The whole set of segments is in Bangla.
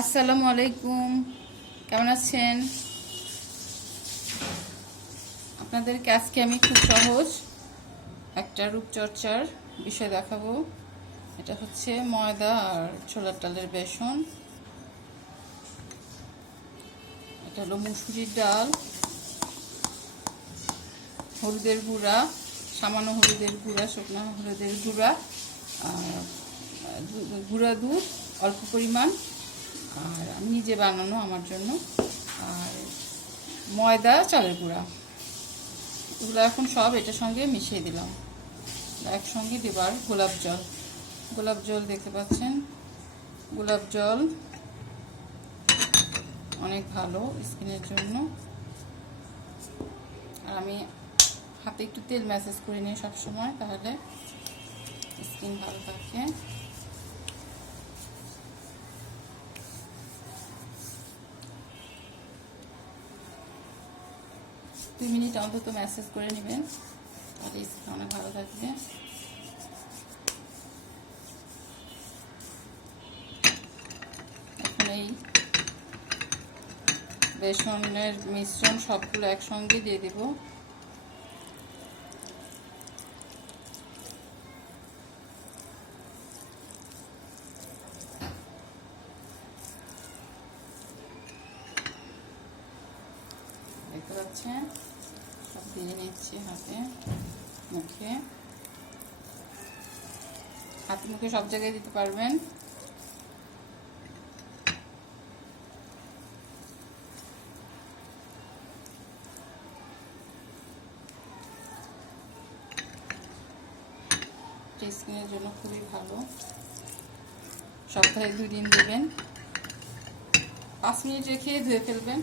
আসসালামু আলাইকুম। কেমন আছেন? আপনাদেরকে আজকে আমি খুব সহজ একটা রূপচর্চার বিষয় দেখাবো। এটা হচ্ছে ময়দা আর ছোলার ডালের বেসন। এটা হলো মুসুরির ডাল, হলুদের গুঁড়া, সামান্য হলুদের গুঁড়া, শুকনো হলুদের গুঁড়া, আর গুঁড়া দুধ অল্প পরিমাণ। আর নিজে বানানো আমার জন্য। আর ময়দা, চালের গুঁড়া। এগুলো এখন সব এটার সঙ্গে মিশিয়ে দিলাম। একসঙ্গে দেবার গোলাপ জল। গোলাপ জল দেখতে পাচ্ছেন? গোলাপ জল অনেক ভালো স্কিনের জন্য। আর আমি হাতে একটু তেল ম্যাসেজ করে নিই সবসময়, তাহলে স্কিন ভালো থাকে। দুই মিনিট অন্তত ম্যাসেজ করে নেবেন। তাহলে স্কিন অনেক ভালো থাকবে। এখন এই বেসনের মিশ্রণ সবগুলো একসঙ্গে দিয়ে দেব। দেখতে পাচ্ছেন? সব দিয়ে নিচ্ছি হাতে, মুখে। হাতে মুখে সব জায়গায় দিতে পারবেন। স্কিনের জন্য খুবই ভালো। সপ্তাহে দুই দিন দেবেন। পাঁচ মিনিট রেখে ধুয়ে ফেলবেন।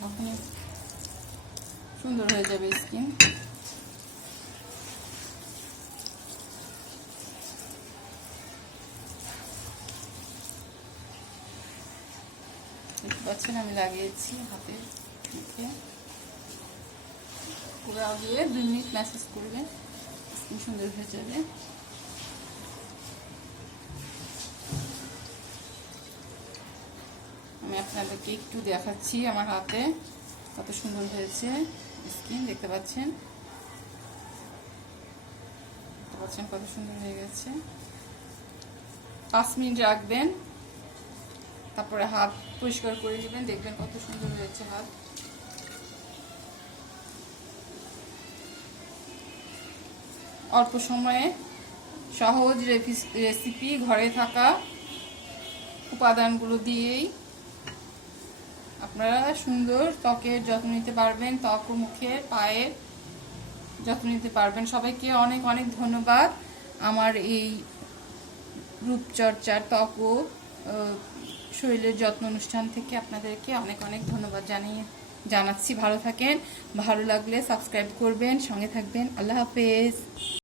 তখনই সুন্দর হয়ে যাবে স্কিন পাচ্ছেন আমি লাগিয়েছি হাতে মুখে পুরো দিয়ে দুই মিনিট ম্যাসেজ করবেন স্কিন সুন্দর হয়ে যাবে আমি আপনাদেরকে একটু দেখাচ্ছি আমার হাতে কত সুন্দর হয়েছে স্কিন দেখতে পাচ্ছেন? দেখতে পাচ্ছেন কত সুন্দর হয়ে গেছে। পাঁচ মিনিট রাখবেন, তারপরে হাত পরিষ্কার করে নেবেন, দেখবেন কত সুন্দর হয়েছে হাত। অল্প সময়ে সহজ রেসিপি ঘরে থাকা উপাদানগুলো দিয়েই আপনারা সুন্দর ত্বকের যত্ন নিতে পারবেন, ত্বক ও মুখের পায়ের যত্ন নিতে পারবেন। সবাইকে অনেক অনেক ধন্যবাদ। আমার এই রূপচর্চার ত্বক ও শরীরের যত্ন অনুষ্ঠান থেকে আপনাদেরকে অনেক অনেক ধন্যবাদ জানিয়ে, জানাচ্ছি। ভালো থাকেন, ভালো লাগলে সাবস্ক্রাইব করবেন, সঙ্গে থাকবেন। আল্লাহ হাফেজ।